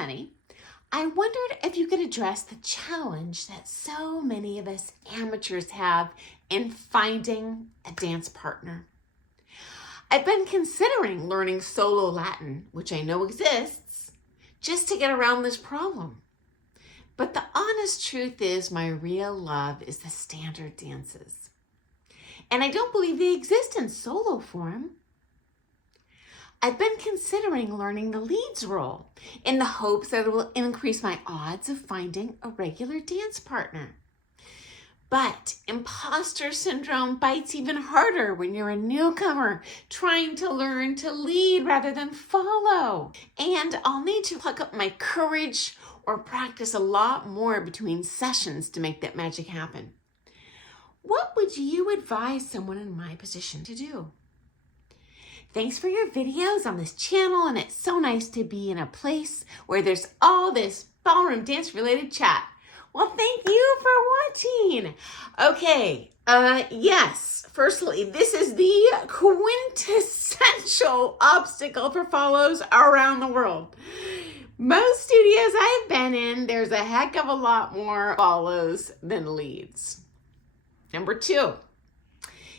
Sunny. I wondered if you could address the challenge that so many of us amateurs have in finding a dance partner. I've been considering learning solo Latin, which I know exists, just to get around this problem. But the honest truth is my real love is the standard dances. And I don't believe they exist in solo form. I've been considering learning the leads role in the hopes that it will increase my odds of finding a regular dance partner. But imposter syndrome bites even harder when you're a newcomer trying to learn to lead rather than follow. And I'll need to pluck up my courage or practice a lot more between sessions to make that magic happen. What would you advise someone in my position to do? Thanks for your videos on this channel, and it's so nice to be in a place where there's all this ballroom dance related chat. Well, thank you for watching. Okay, yes, firstly, this is the quintessential obstacle for follows around the world. Most studios I've been in, there's a heck of a lot more follows than leads. Number 2, in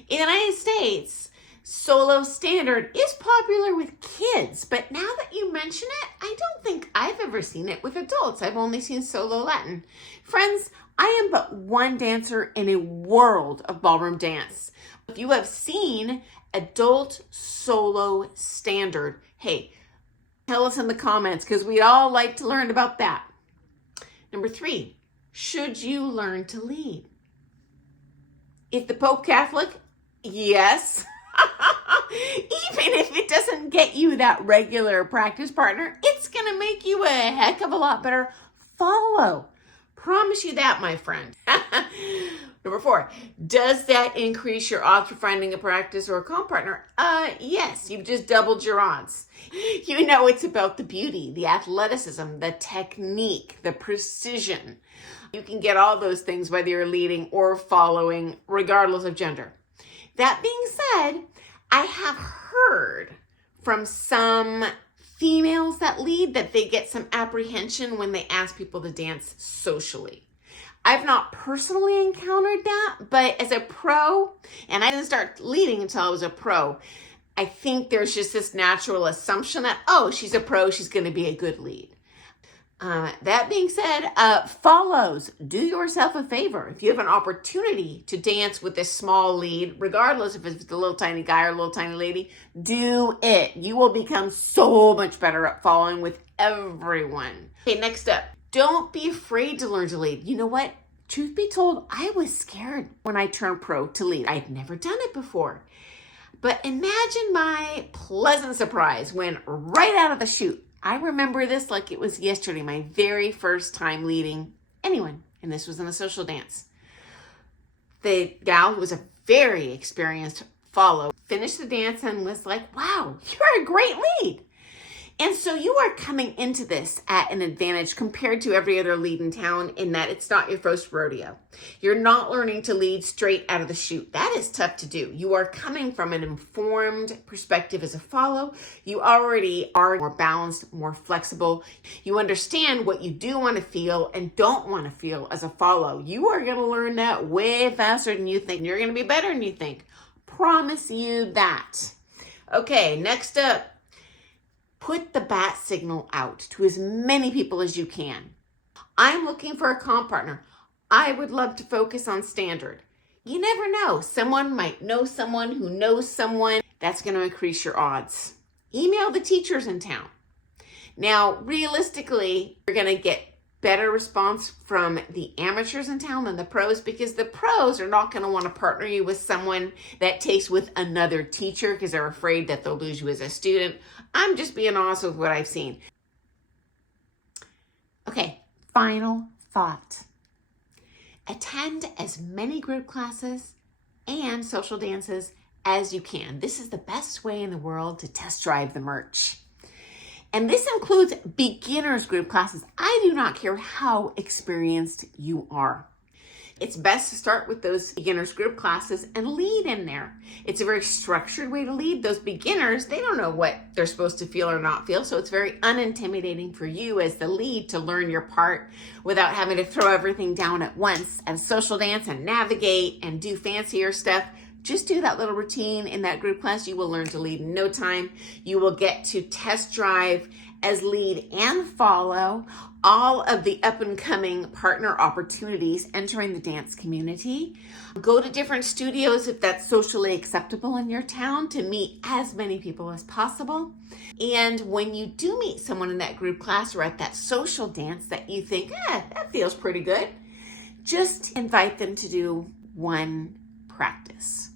the United States, solo standard is popular with kids, but now that you mention it, I don't think I've ever seen it with adults. I've only seen solo Latin. Friends, I am but one dancer in a world of ballroom dance. If you have seen adult solo standard, hey, tell us in the comments because we'd all like to learn about that. Number 3, should you learn to lead? If the Pope Catholic, yes. Even if it doesn't get you that regular practice partner, it's going to make you a heck of a lot better follow. Promise you that, my friend. Number 4, does that increase your odds for finding a practice or a comp partner? Yes, you've just doubled your odds. You know it's about the beauty, the athleticism, the technique, the precision. You can get all those things whether you're leading or following, regardless of gender. That being said, I have heard from some females that lead that they get some apprehension when they ask people to dance socially. I've not personally encountered that, but as a pro, and I didn't start leading until I was a pro, I think there's just this natural assumption that, oh, she's a pro, she's going to be a good lead. That being said, follows, do yourself a favor. If you have an opportunity to dance with this small lead, regardless if it's a little tiny guy or a little tiny lady, do it. You will become so much better at following with everyone. Okay, next up, don't be afraid to learn to lead. You know what? Truth be told, I was scared when I turned pro to lead. I'd never done it before. But imagine my pleasant surprise when right out of the chute, I remember this like it was yesterday, my very first time leading anyone, and this was in a social dance. The gal who was a very experienced follow finished the dance and was like, wow, you're a great lead. And so you are coming into this at an advantage compared to every other lead in town in that it's not your first rodeo. You're not learning to lead straight out of the chute. That is tough to do. You are coming from an informed perspective as a follow. You already are more balanced, more flexible. You understand what you do want to feel and don't want to feel as a follow. You are going to learn that way faster than you think. You're going to be better than you think. Promise you that. Okay, next up. Put the bat signal out to as many people as you can. I'm looking for a comp partner. I would love to focus on standard. You never know. Someone might know someone who knows someone. That's going to increase your odds. Email the teachers in town. Now, realistically, you're going to get better response from the amateurs in town than the pros because the pros are not going to want to partner you with someone that takes with another teacher because they're afraid that they'll lose you as a student. I'm just being honest with what I've seen. Okay, final thought. Attend as many group classes and social dances as you can. This is the best way in the world to test drive the merch. And this includes beginners group classes. I do not care how experienced you are. it's best to start with those beginners group classes and lead in there. It's a very structured way to lead. Those beginners, they don't know what they're supposed to feel or not feel, so it's very unintimidating for you as the lead to learn your part without having to throw everything down at once and social dance and navigate and do fancier stuff. Just do that little routine in that group class. You will learn to lead in no time. You will get to test drive as lead and follow all of the up and coming partner opportunities entering the dance community. Go to different studios if that's socially acceptable in your town to meet as many people as possible. And when you do meet someone in that group class or at that social dance that you think, that feels pretty good, just invite them to do one practice.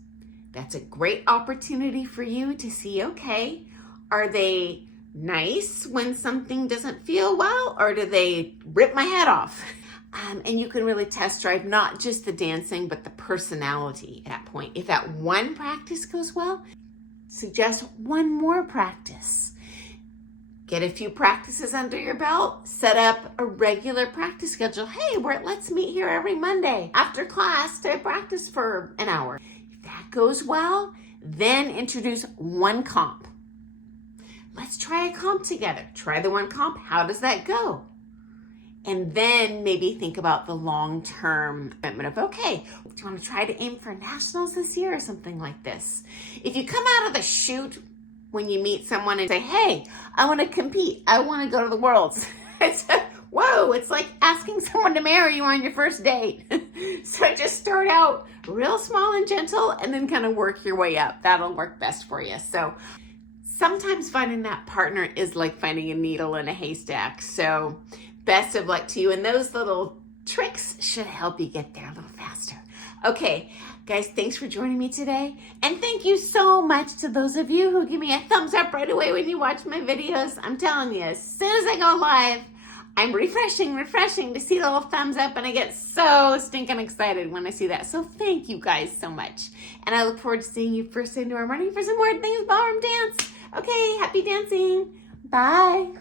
That's a great opportunity for you to see, okay, are they nice when something doesn't feel well, or do they rip my head off? And you can really test drive not just the dancing, but the personality at that point. If that one practice goes well, suggest one more practice. Get a few practices under your belt, set up a regular practice schedule. Hey, let's meet here every Monday after class to practice for an hour. If that goes well, then introduce one comp. Let's try a comp together. Try the one comp. How does that go? And then maybe think about the long-term commitment of, okay, do you want to try to aim for nationals this year or something like this? If you come out of the chute when you meet someone and say, hey, I want to compete. I want to go to the Worlds. It's like asking someone to marry you on your first date. So just start out real small and gentle and then kind of work your way up. That'll work best for you. So sometimes finding that partner is like finding a needle in a haystack. So best of luck to you. And those little tricks should help you get there a little faster. Okay, guys, thanks for joining me today. And thank you so much to those of you who give me a thumbs up right away when you watch my videos. I'm telling you, as soon as I go live, I'm refreshing to see the little thumbs up, and I get so stinking excited when I see that. So thank you guys so much. And I look forward to seeing you first thing tomorrow morning for some more Things Ballroom Dance. Okay, happy dancing. Bye.